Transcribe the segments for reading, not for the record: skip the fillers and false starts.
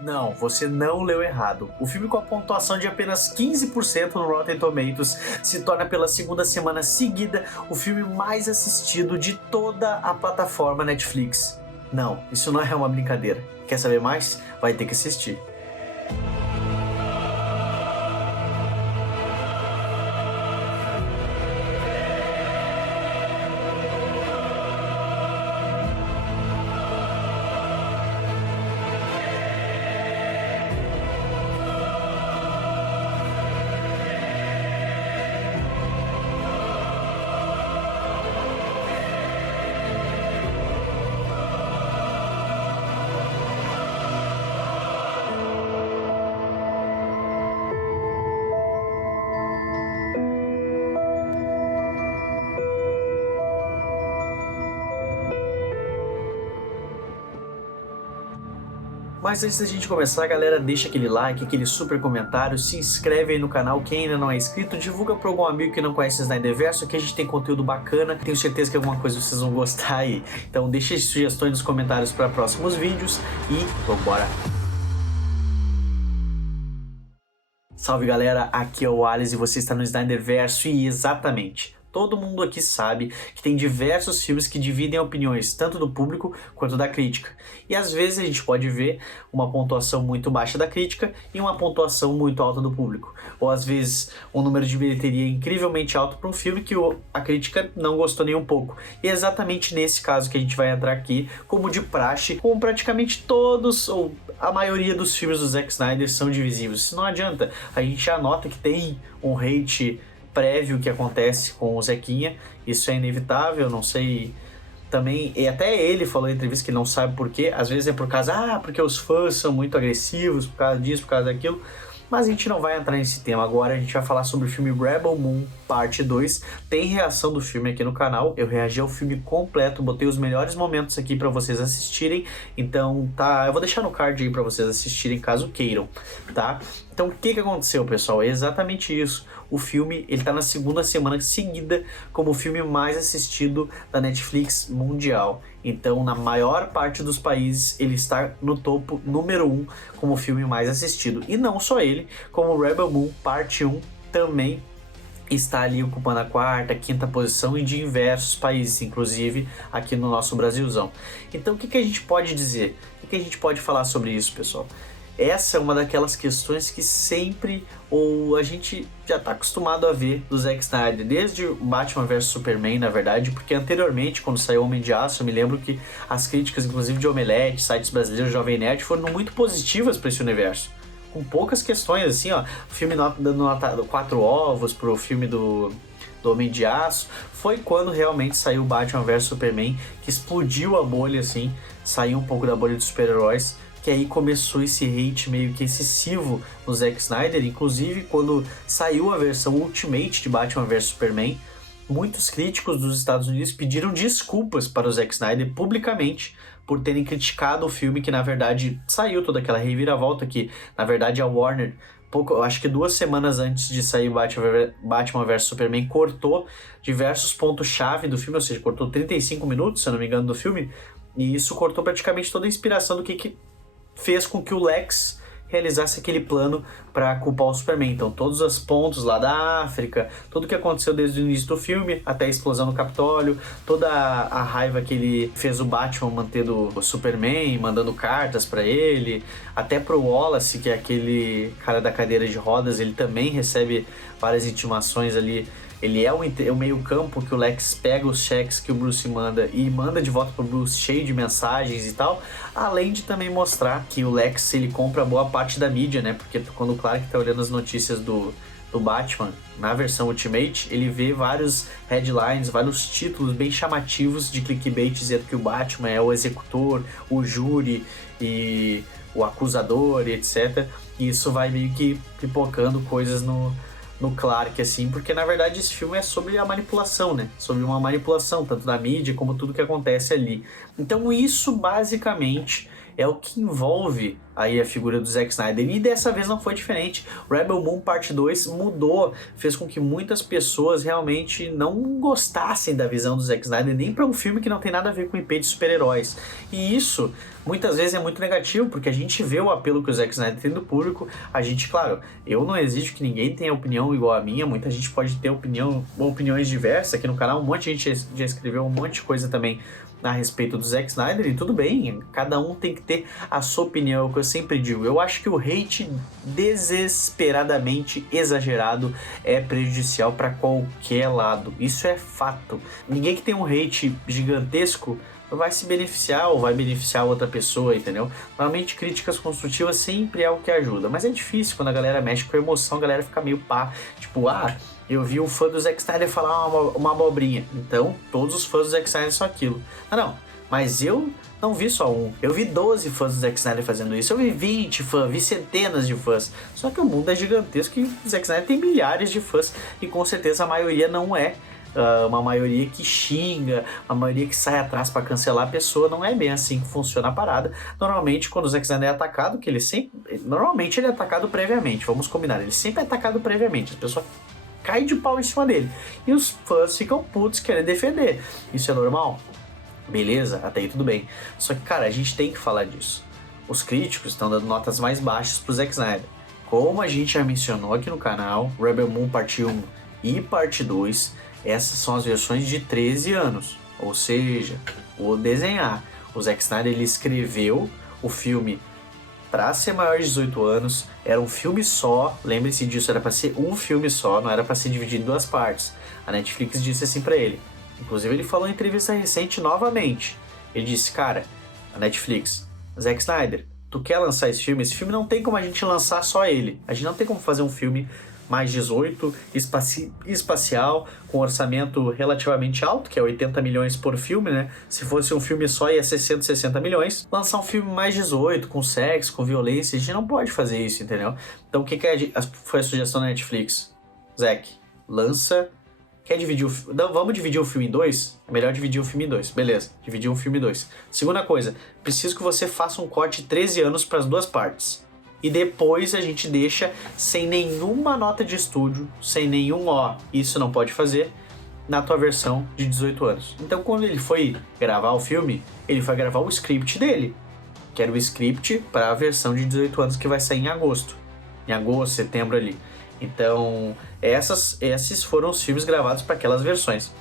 Não, você não leu errado. O filme, com a pontuação de apenas 15% no Rotten Tomatoes, se torna pela segunda semana seguida o filme mais assistido de toda a plataforma Netflix. Não, isso não é uma brincadeira. Quer saber mais? Vai ter que assistir. Mas antes da gente começar, galera, deixa aquele like, aquele super comentário, se inscreve aí no canal, quem ainda não é inscrito, divulga para algum amigo que não conhece o Snyderverse, que a gente tem conteúdo bacana, tenho certeza que alguma coisa vocês vão gostar aí. Então deixa sugestões nos comentários para próximos vídeos e vambora! Salve, galera, aqui é o Alice e você está no Snyderverse e exatamente... Todo mundo aqui sabe que tem diversos filmes que dividem opiniões tanto do público quanto da crítica. E às vezes a gente pode ver uma pontuação muito baixa da crítica e uma pontuação muito alta do público. Ou às vezes um número de bilheteria incrivelmente alto para um filme que a crítica não gostou nem um pouco. E é exatamente nesse caso que a gente vai entrar aqui, como de praxe, com praticamente todos ou a maioria dos filmes do Zack Snyder são divisivos. Isso não adianta, a gente já nota que tem um hate prévio que acontece com o Zequinha, isso é inevitável, não sei também, e até ele falou em entrevista que não sabe por quê, às vezes é por causa, porque os fãs são muito agressivos, por causa disso, por causa daquilo, mas a gente não vai entrar nesse tema agora, a gente vai falar sobre o filme Rebel Moon Parte 2, tem reação do filme aqui no canal, eu reagi ao filme completo, botei os melhores momentos aqui pra vocês assistirem, então tá, eu vou deixar no card aí pra vocês assistirem caso queiram, tá? Então o que aconteceu, pessoal? É exatamente isso. O filme, ele tá na segunda semana seguida como o filme mais assistido da Netflix mundial. Então, na maior parte dos países, ele está no topo número 1 como o filme mais assistido. E não só ele, como Rebel Moon Parte 1 também está ali ocupando a quarta, quinta posição em diversos países, inclusive aqui no nosso Brasilzão. Então, o que a gente pode dizer? O que a gente pode falar sobre isso, pessoal? Essa é uma daquelas questões que sempre, ou a gente já está acostumado a ver do Zack Snyder, desde Batman vs Superman, na verdade, porque anteriormente, quando saiu Homem de Aço, eu me lembro que as críticas, inclusive de Omelete, sites brasileiros, Jovem Nerd, foram muito positivas para esse universo. Com poucas questões, assim, ó, o filme dando nota 4 ovos pro filme do Homem de Aço, foi quando realmente saiu Batman vs Superman, que explodiu a bolha, assim, saiu um pouco da bolha dos super-heróis, que aí começou esse hate meio que excessivo no Zack Snyder. Inclusive, quando saiu a versão Ultimate de Batman vs Superman, muitos críticos dos Estados Unidos pediram desculpas para o Zack Snyder publicamente por terem criticado o filme, que na verdade saiu toda aquela reviravolta que na verdade a Warner, acho que 2 semanas antes de sair Batman vs Superman, cortou diversos pontos-chave do filme, ou seja, cortou 35 minutos, se eu não me engano, do filme, e isso cortou praticamente toda a inspiração do que fez com que o Lex realizasse aquele plano para culpar o Superman. Então, todos os pontos lá da África, tudo que aconteceu desde o início do filme, até a explosão no Capitólio, toda a raiva que ele fez o Batman manter do Superman, mandando cartas para ele, até pro Wallace, que é aquele cara da cadeira de rodas, ele também recebe várias intimações ali. Ele é o meio-campo que o Lex pega os cheques que o Bruce manda e manda de volta pro Bruce cheio de mensagens e tal, além de também mostrar que o Lex, ele compra boa parte da mídia, né? Porque quando o Clark tá olhando as notícias do Batman na versão Ultimate, ele vê vários headlines, vários títulos bem chamativos de clickbait dizendo que o Batman é o executor, o júri e o acusador e etc. E isso vai meio que pipocando coisas no Clark, assim, porque na verdade esse filme é sobre a manipulação, né? Sobre uma manipulação, tanto da mídia como tudo que acontece ali. Então isso basicamente é o que envolve aí a figura do Zack Snyder, e dessa vez não foi diferente. Rebel Moon Parte 2 mudou, fez com que muitas pessoas realmente não gostassem da visão do Zack Snyder, nem para um filme que não tem nada a ver com IP de super-heróis. E isso muitas vezes é muito negativo, porque a gente vê o apelo que o Zack Snyder tem do público. A gente, claro, eu não exijo que ninguém tenha opinião igual a minha, muita gente pode ter opiniões diversas aqui no canal, um monte de gente já escreveu um monte de coisa também a respeito do Zack Snyder, e tudo bem, cada um tem que ter a sua opinião, é o que eu sempre digo. Eu acho que o hate desesperadamente exagerado é prejudicial para qualquer lado, isso é fato. Ninguém que tem um hate gigantesco vai se beneficiar ou vai beneficiar outra pessoa, entendeu? Normalmente críticas construtivas sempre é o que ajuda, mas é difícil quando a galera mexe com a emoção, a galera fica meio pá, tipo, eu vi um fã do Zack Snyder falar uma abobrinha, então todos os fãs do Zack Snyder são aquilo. Não, mas eu não vi só um, eu vi 12 fãs do Zack Snyder fazendo isso, eu vi 20 fãs, vi centenas de fãs, só que o mundo é gigantesco e o Zack Snyder tem milhares de fãs, e com certeza a maioria não é uma maioria que xinga, uma maioria que sai atrás para cancelar a pessoa. Não é bem assim que funciona a parada. Normalmente, quando o Zack Snyder é atacado, que ele sempre... Normalmente ele é atacado previamente, vamos combinar. Ele sempre é atacado previamente. As pessoas caem de pau em cima dele. E os fãs ficam putos querendo defender. Isso é normal? Beleza, até aí tudo bem. Só que, cara, a gente tem que falar disso. Os críticos estão dando notas mais baixas pro Zack Snyder. Como a gente já mencionou aqui no canal, Rebel Moon Parte 1 e Parte 2... essas são as versões de 13 anos, ou seja, vou desenhar. O Zack Snyder ele escreveu o filme para ser maior de 18 anos, era um filme só, lembre-se disso, era para ser um filme só, não era para ser dividido em duas partes. A Netflix disse assim para ele, inclusive ele falou em entrevista recente novamente, ele disse, cara, a Netflix, Zack Snyder, tu quer lançar esse filme? Esse filme não tem como a gente lançar só ele, a gente não tem como fazer um filme mais 18, espacial, com orçamento relativamente alto, que é 80 milhões por filme, né? Se fosse um filme só ia ser 160 milhões. Lançar um filme mais 18, com sexo, com violência, a gente não pode fazer isso, entendeu? Então o que foi a sugestão da Netflix? Zack, lança... Quer dividir o filme? Não, vamos dividir o filme em dois? É melhor dividir o filme em dois. Beleza, dividir um filme em dois. Segunda coisa, preciso que você faça um corte de 13 anos para as duas partes. E depois a gente deixa sem nenhuma nota de estúdio, sem nenhum isso não pode fazer, na tua versão de 18 anos. Então quando ele foi gravar o filme, ele foi gravar o script dele, que era o script para a versão de 18 anos que vai sair em agosto, setembro ali. Então esses foram os filmes gravados para aquelas versões.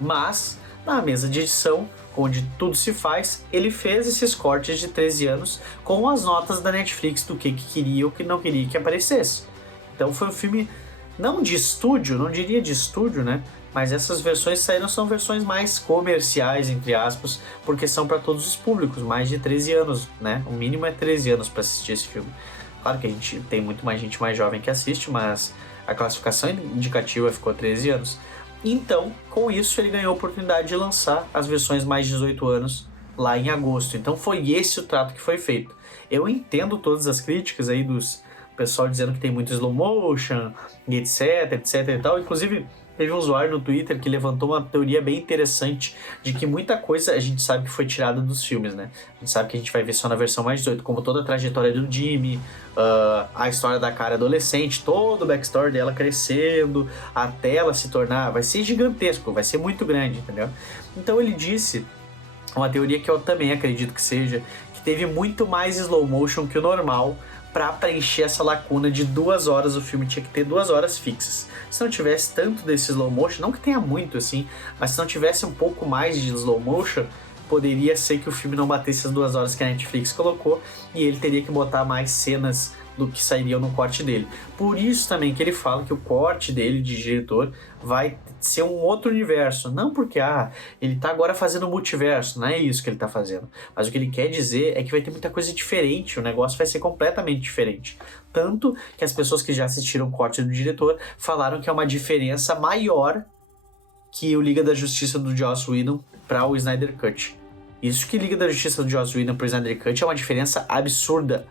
Mas na mesa de edição, onde tudo se faz, ele fez esses cortes de 13 anos com as notas da Netflix do que queria ou que não queria que aparecesse. Então foi um filme, não de estúdio, não diria de estúdio, né? Mas essas versões são versões mais comerciais, entre aspas, porque são para todos os públicos, mais de 13 anos, né? O mínimo é 13 anos para assistir esse filme. Claro que a gente tem muito mais gente mais jovem que assiste, mas a classificação indicativa ficou 13 anos. Então, com isso, ele ganhou a oportunidade de lançar as versões mais 18 anos lá em agosto. Então foi esse o trato que foi feito. Eu entendo todas as críticas aí dos pessoal dizendo que tem muito slow motion, e etc e tal. Inclusive, teve um usuário no Twitter que levantou uma teoria bem interessante de que muita coisa a gente sabe que foi tirada dos filmes, né? A gente sabe que a gente vai ver só na versão mais 18, como toda a trajetória do Jimmy, a história da Cara adolescente, todo o backstory dela crescendo, até ela se tornar... Vai ser gigantesco, vai ser muito grande, entendeu? Então ele disse, uma teoria que eu também acredito que seja, que teve muito mais slow motion que o normal, para preencher essa lacuna de 2 horas. O filme tinha que ter 2 horas fixas. Se não tivesse tanto desse slow motion, não que tenha muito assim, mas se não tivesse um pouco mais de slow motion, poderia ser que o filme não batesse as 2 horas que a Netflix colocou e ele teria que botar mais cenas do que sairiam no corte dele. Por isso também que ele fala que o corte dele de diretor vai ser um outro universo. Não porque ele tá agora fazendo multiverso, não é isso que ele tá fazendo. Mas o que ele quer dizer é que vai ter muita coisa diferente, o negócio vai ser completamente diferente. Tanto que as pessoas que já assistiram o corte do diretor falaram que é uma diferença maior que o Liga da Justiça do Joss Whedon para o Snyder Cut. Isso que Liga da Justiça do Joss Whedon para o Snyder Cut é uma diferença absurda.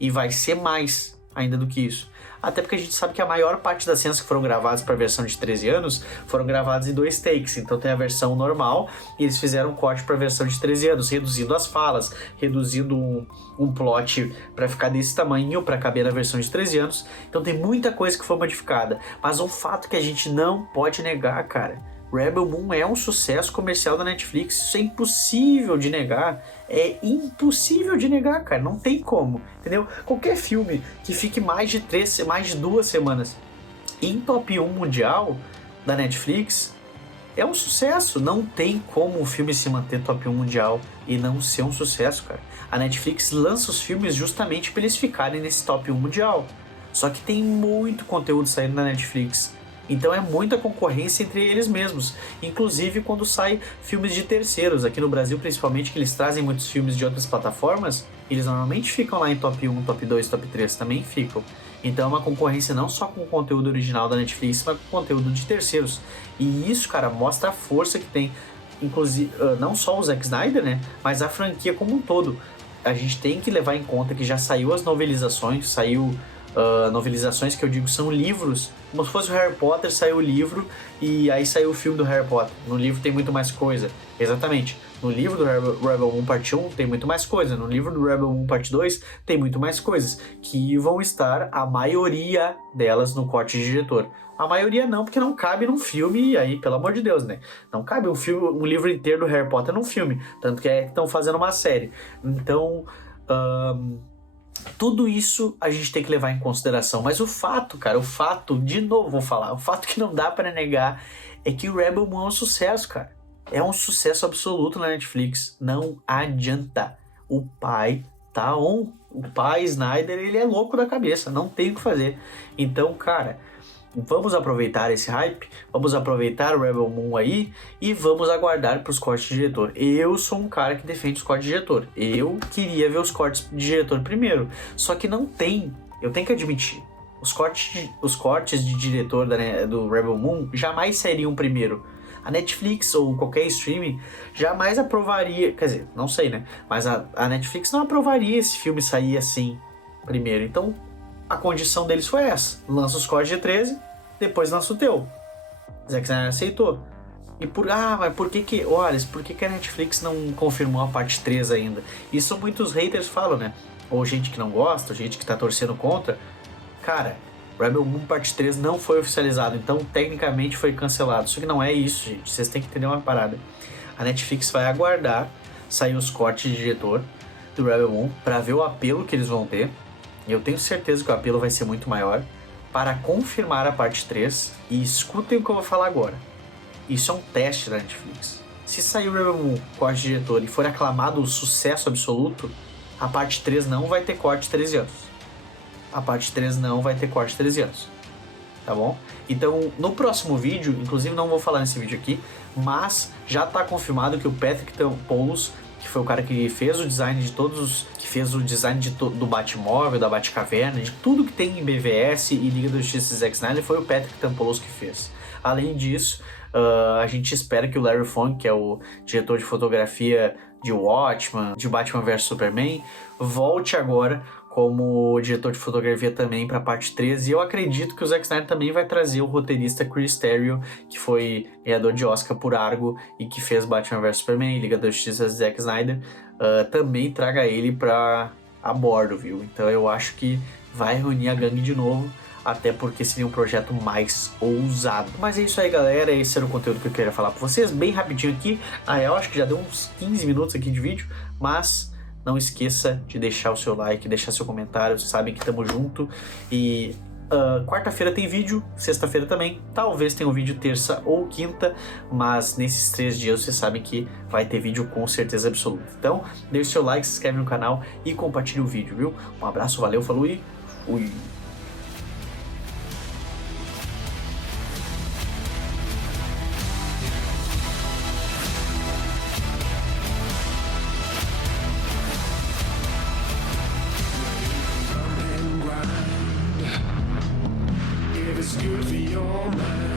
E vai ser mais. ainda do que isso. Até porque a gente sabe que a maior parte das cenas que foram gravadas para a versão de 13 anos foram gravadas em 2 takes. Então tem a versão normal e eles fizeram um corte para a versão de 13 anos, reduzindo as falas, reduzindo um plot para ficar desse tamanho para caber na versão de 13 anos. Então tem muita coisa que foi modificada. Mas um fato que a gente não pode negar, cara, Rebel Moon é um sucesso comercial da Netflix. Isso é impossível de negar. É impossível de negar, cara. Não tem como, entendeu? Qualquer filme que fique mais de 2 semanas em top 1 mundial da Netflix é um sucesso. Não tem como o filme se manter top 1 mundial e não ser um sucesso, cara. A Netflix lança os filmes justamente para eles ficarem nesse top 1 mundial. Só que tem muito conteúdo saindo na Netflix. Então é muita concorrência entre eles mesmos, inclusive quando sai filmes de terceiros, aqui no Brasil principalmente, que eles trazem muitos filmes de outras plataformas, eles normalmente ficam lá em top 1, top 2, top 3, também ficam. Então é uma concorrência não só com o conteúdo original da Netflix, mas com o conteúdo de terceiros. E isso, cara, mostra a força que tem, inclusive, não só o Zack Snyder, né, mas a franquia como um todo. A gente tem que levar em conta que já saiu as novelizações, novelizações que eu digo são livros, como se fosse o Harry Potter, saiu o livro e aí saiu o filme do Harry Potter. No livro tem muito mais coisa. Exatamente. No livro do Rebel Moon Parte 1 tem muito mais coisa. No livro do Rebel Moon Parte 2 tem muito mais coisas, que vão estar, a maioria delas, no corte de diretor. A maioria não, porque não cabe num filme, e aí, pelo amor de Deus, né? Não cabe um livro inteiro do Harry Potter num filme. Tanto que estão fazendo uma série. Então, tudo isso a gente tem que levar em consideração. Mas o fato, cara, de novo vou falar, o fato que não dá pra negar é que o Rebel Moon é um sucesso, cara. É um sucesso absoluto na Netflix. Não adianta. O pai tá on. O pai Snyder, ele é louco da cabeça. Não tem o que fazer. Então, cara, vamos aproveitar esse hype, vamos aproveitar o Rebel Moon aí e vamos aguardar para os cortes de diretor. Eu sou um cara que defende os cortes de diretor. Eu queria ver os cortes de diretor primeiro, só que não tem. Eu tenho que admitir, os cortes de diretor do Rebel Moon jamais sairiam primeiro. A Netflix ou qualquer streaming jamais aprovaria, quer dizer, não sei, né? Mas a Netflix não aprovaria esse filme sair assim primeiro. Então, a condição deles foi essa: lança os cortes de 13, depois lança o teu. Zack Snyder aceitou. E mas por que a Netflix não confirmou a parte 3 ainda? Isso muitos haters falam, né? Ou gente que não gosta, gente que tá torcendo contra. Cara, Rebel Moon parte 3 não foi oficializado, então tecnicamente foi cancelado. Só que não é isso, gente. Vocês têm que entender uma parada. A Netflix vai aguardar sair os cortes de diretor do Rebel Moon pra ver o apelo que eles vão ter. E eu tenho certeza que o apelo vai ser muito maior, para confirmar a parte 3. E escutem o que eu vou falar agora. Isso é um teste da Netflix. Se sair o Rebel Moon, corte de diretor, e for aclamado o sucesso absoluto, a parte 3 não vai ter corte de 13 anos. A parte 3 não vai ter corte de 13 anos. Tá bom? Então, no próximo vídeo, inclusive não vou falar nesse vídeo aqui, mas já está confirmado que o Patrick Poulos, que foi o cara que fez o design de todos, que fez o design do Batmóvel, da Batcaverna, de tudo que tem em BVS e Liga da Justiça de Zack Snyder, foi o Patrick Poulos que fez. Além disso, a gente espera que o Larry Fong, que é o diretor de fotografia de Watchmen, de Batman vs Superman, volte agora como diretor de fotografia também para a parte 3, e eu acredito que o Zack Snyder também vai trazer o roteirista Chris Terrio, que foi ganhador de Oscar por Argo e que fez Batman vs Superman, Liga da Justiça de Zack Snyder, também traga ele para a bordo, viu? Então eu acho que vai reunir a gangue de novo, até porque seria um projeto mais ousado. Mas é isso aí, galera, esse era o conteúdo que eu queria falar para vocês, bem rapidinho aqui. Eu acho que já deu uns 15 minutos aqui de vídeo, mas não esqueça de deixar o seu like, deixar seu comentário, vocês sabem que estamos junto. E quarta-feira tem vídeo, sexta-feira também, talvez tenha um vídeo terça ou quinta, mas nesses 3 dias vocês sabem que vai ter vídeo com certeza absoluta. Então, deixe seu like, se inscreve no canal e compartilhe o vídeo, viu? Um abraço, valeu, falou e fui! It's good for your mind.